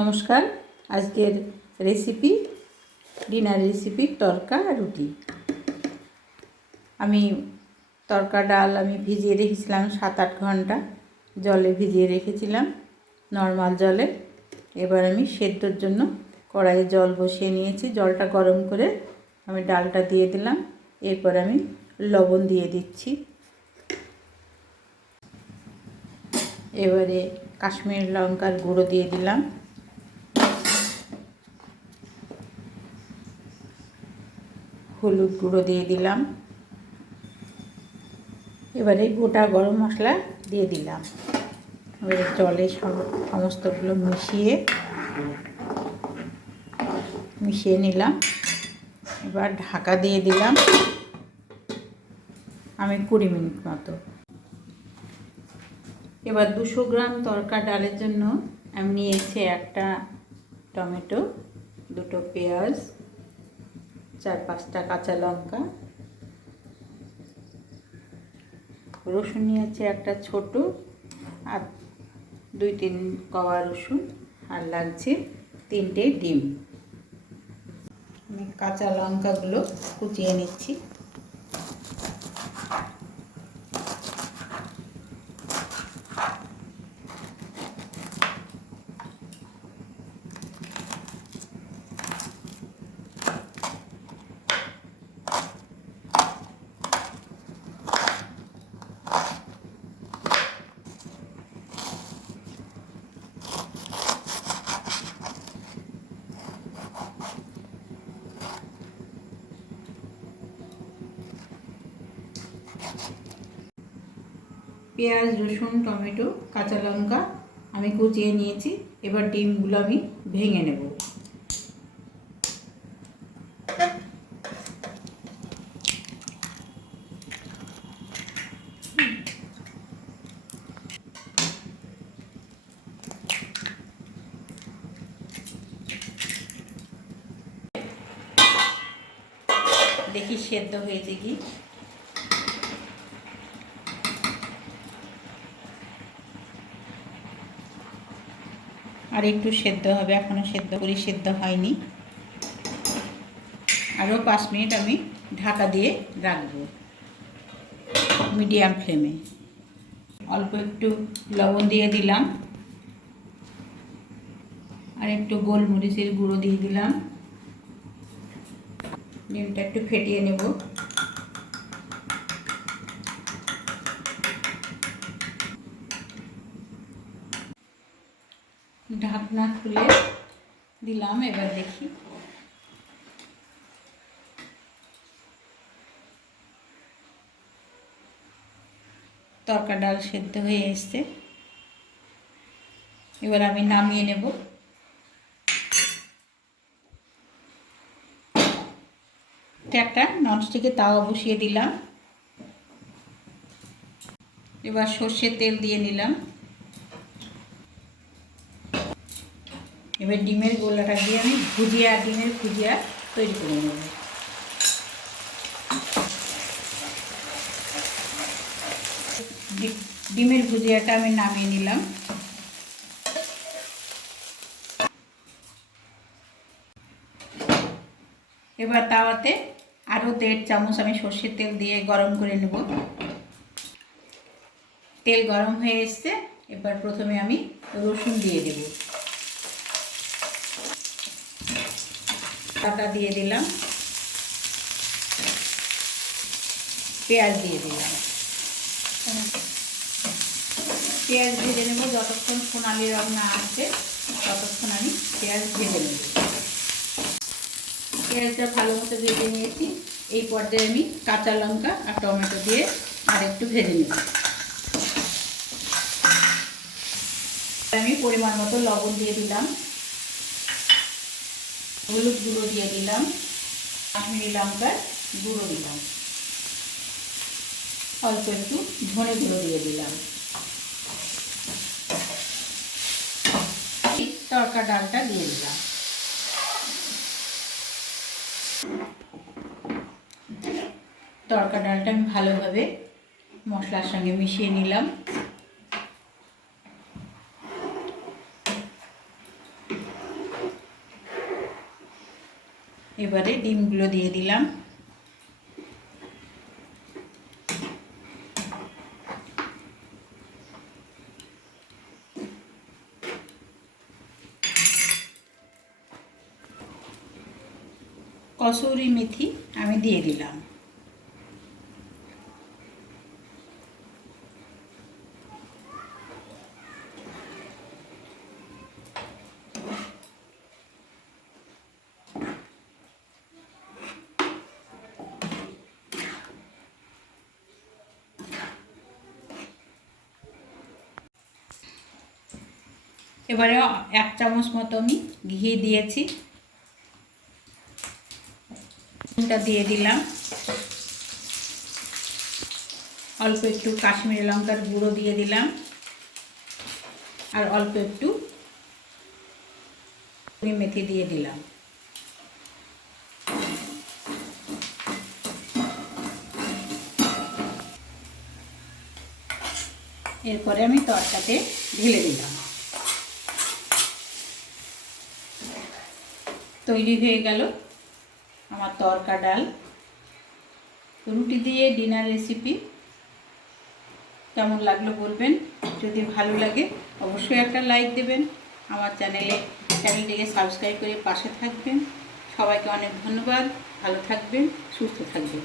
নমস্কার, আজকের recipe dinner recipe তরকা রুটি। আমি তরকা, ডাল আমি ভিজিয়ে রেখেছিলাম সাত আট ঘণ্টা। জলে ভিজিয়ে রেখেছিলাম নর্মাল জলে। এবার আমি সেদ্ধর জন্য কড়াইয়ে জল বসিয়ে নিয়েছি। জলটা গরম করে আমি ডালটা দিয়ে দিলাম। এরপর আমি লবণ দিয়ে দিচ্ছি। এবারে কাশ্মীর লঙ্কার গুঁড়ো দিয়ে দিলাম। হলুদ গুঁড়ো দিয়ে দিলাম। এবারে গোটা গরম মশলা দিয়ে দিলাম। এবারে জলে সম- সমস্তগুলো মিশিয়ে মিশিয়ে নিলাম। এবার ঢাকা দিয়ে দিলাম আমি কুড়ি মিনিট মতো। এবার দুশো গ্রাম তরকা ডালের জন্য আমি নিয়েছি একটা টমেটো, দুটো পেঁয়াজ চার পাঁচটা কাঁচা লঙ্কা। রসুন নিয়েছি একটা ছোট আর দুই তিন কওয়া রসুন আর লাগছে তিনটে ডিম। কাঁচা লঙ্কাগুলো কুচিয়ে নিচ্ছি। পেঁয়াজ, রসুন, টমেটো, কাঁচা লঙ্কা আমি কুচিয়ে নিয়েছি। এবার ডিমগুলো আমি ভেঙে নেব। দেখি সেদ্ধ হয়েছে কি? আর একটু সেদ্ধ হবে এখনও সেদ্ধ করি, সেদ্ধ হয়নি। আরও পাঁচ মিনিট আমি ঢাকা দিয়ে রাখব মিডিয়াম ফ্লেমে। অল্প একটু লবণ দিয়ে দিলাম। আর একটু গোলমরিচের গুঁড়ো দিয়ে দিলাম। ডিমটা একটু ফেটিয়ে নেব। ঢাকনা খুলে দিলাম, এবার দেখি। তরকা ডাল সেদ্ধ হয়ে এসছে। এবার আমি নামিয়ে নেব। একটা ননস্টিকে তাওয়া বসিয়ে দিলাম। এবার সর্ষের তেল দিয়ে নিলাম। এবার ডিমের গোলাটা দিয়ে আমি ভুজিয়া, ডিমের ভুজিয়া তৈরি করে নেব। ডিমের ভুজিয়াটা আমি নামিয়ে নিলাম। এবার তাওয়াতে আরও দেড় চামচ আমি সর্ষের তেল দিয়ে গরম করে নেব। তেল গরম হয়ে এসছে, এবার প্রথমে আমি রসুন দিয়ে দেবো। টাকা দিয়ে দিলাম। পেঁয়াজ দিয়ে দিলাম। পেঁয়াজ ভেজে নেব, যতক্ষণ সোনালি রং না আসছে ততক্ষণ আমি পেঁয়াজ ভেজে নেব। পেঁয়াজটা ভালো মতো ভেজে নিয়েছি। এই পর্যায়ে আমি কাঁচা লঙ্কা আর টমেটো দিয়ে আর একটু ভেজে নেব। আমি পরিমাণ মতো লবণ দিয়ে দিলাম। হলুদ গুঁড়ো দিয়ে দিলাম। কাশ্মীরি লঙ্কার গুঁড়ো দিলাম। অল্প একটু ধনে গুঁড়ো দিয়ে দিলাম। তরকা ডালটা দিয়ে দিলাম। তরকা ডালটা আমি ভালোভাবে মশলার সঙ্গে মিশিয়ে নিলাম। এবারে ডিমগুলো দিয়ে দিলাম। কসুরি মেথি আমি দিয়ে দিলাম। এবারে এক চামচ মতো আমি ঘি দিয়েছি। নুনটা দিয়ে দিলাম। অল্প একটু কাশ্মীরি লঙ্কার গুঁড়ো দিয়ে দিলাম। আর অল্প একটু মেথি দিয়ে দিলাম। এরপরে আমি তরকাতে ঢেলে দিলাম। তৈরি হয়ে গেল আমার তরকা ডাল। রুটি দিয়ে ডিনার রেসিপি কেমন লাগল বলবেন? যদি ভালো লাগে অবশ্যই একটা লাইক দেবেন। আমার চ্যানেলে চ্যানেলটিকে সাবস্ক্রাইব করে পাশে থাকবেন। সবাইকে অনেক ধন্যবাদ। ভালো থাকবেন, সুস্থ থাকবেন।